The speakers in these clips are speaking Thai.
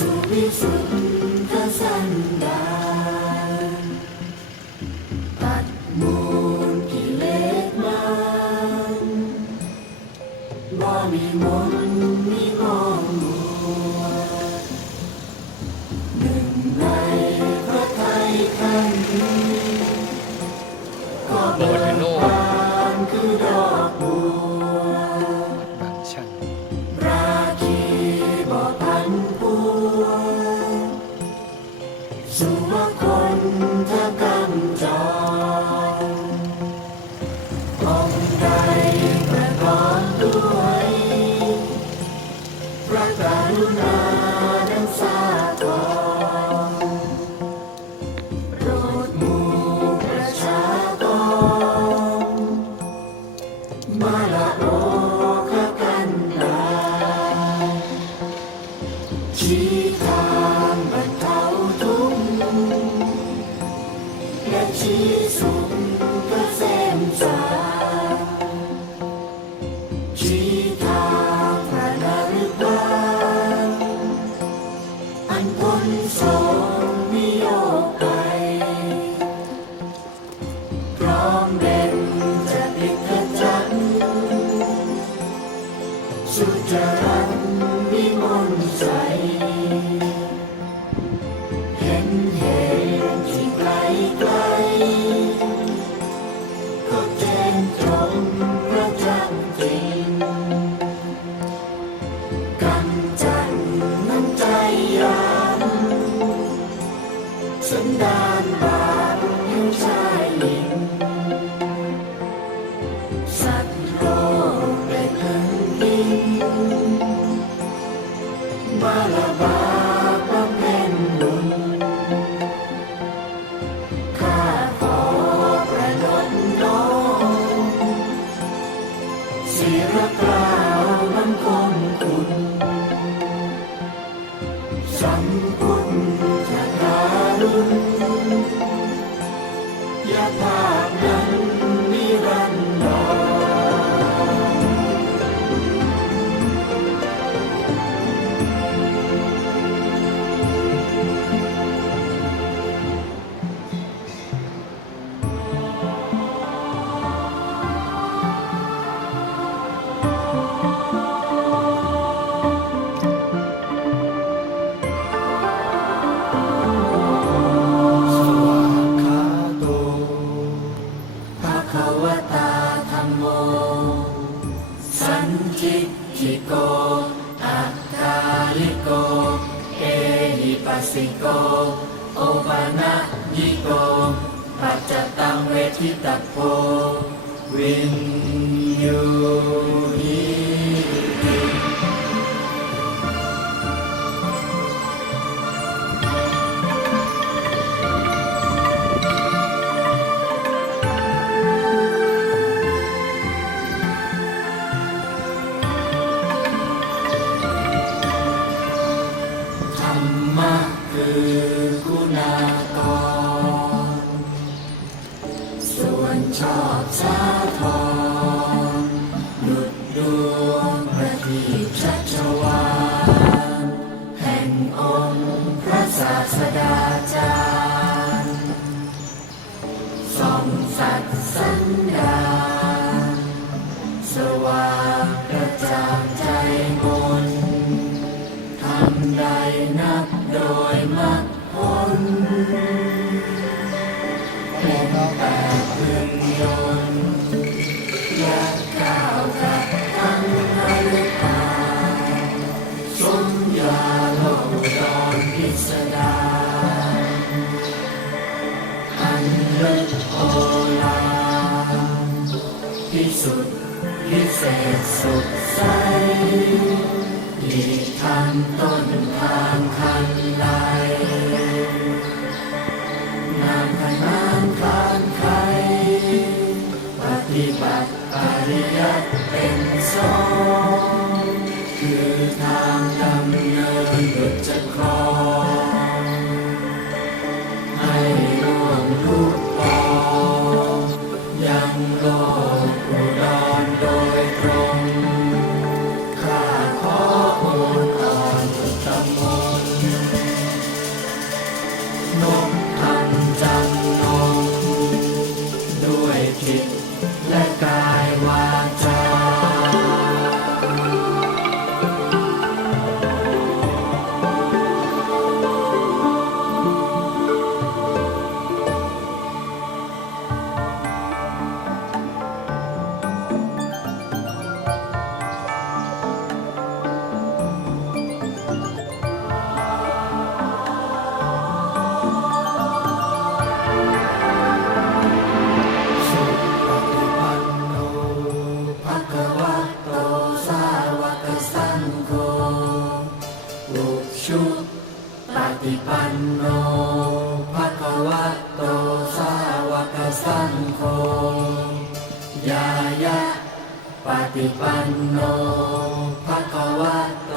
so Sumi sum dasanda. 지소 สันดานบาปทั้งชายหญิง สัตว์โลกได้เกินดินาบาเป็นบุญข้าขอประดนน้องศิรกร เวทิตโพวินยูนี เศษสุดใสหลีกทางต้นทางคันลา สังโฆยายะปฏิปันโนภะคะวะโต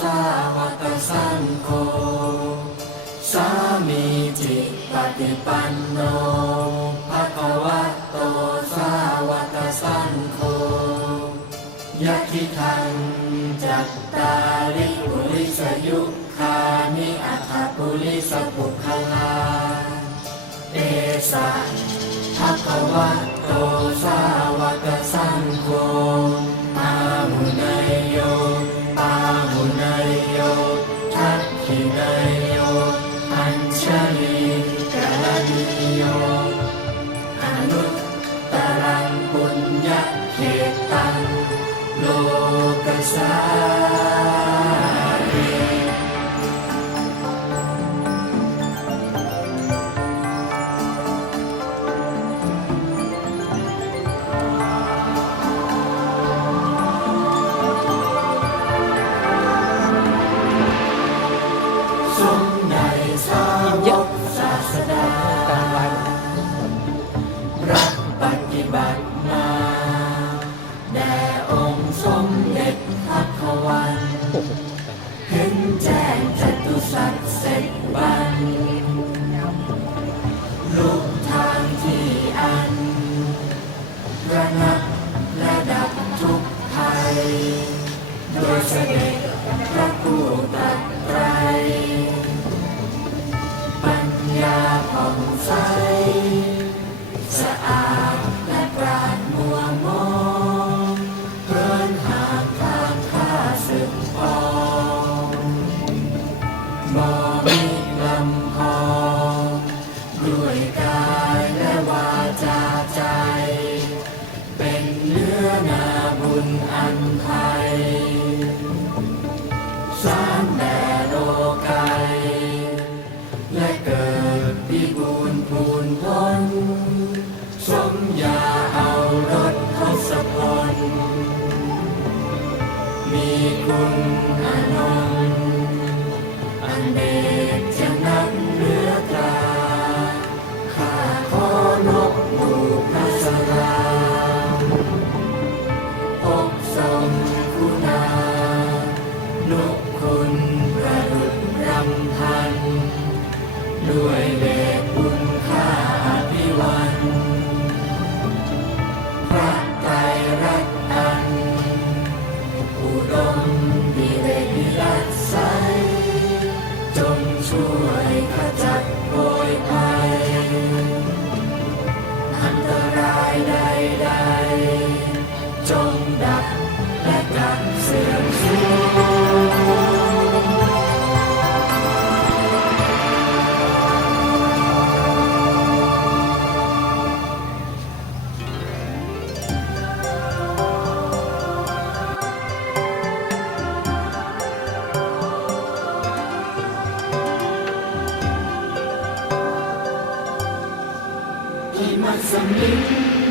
สาวกสังโฆสามีจิปฏิปันโนภะคะวะโตสาวกสังโฆยัคิทังจัตตาริปุริสยุคานิอัฏฐปุริสปุคลาเอสะ ภะคะวะโตสาวก บุญอันไทยสารแด่โลกัยและเกิดพิบูรณ์พูนพ้นสมยาเอารถทศพลมีคุณอนงอันเด ที่มันสมิง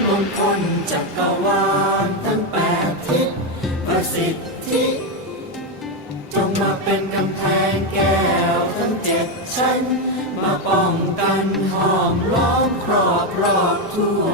มงคลจักรวาลทั้งแปดทิศประสิทธิจงมาเป็นกำแพงแก้วทั้งเจ็ดชั้น มาป้องกันห้อมล้อมครอบรอบทั่ว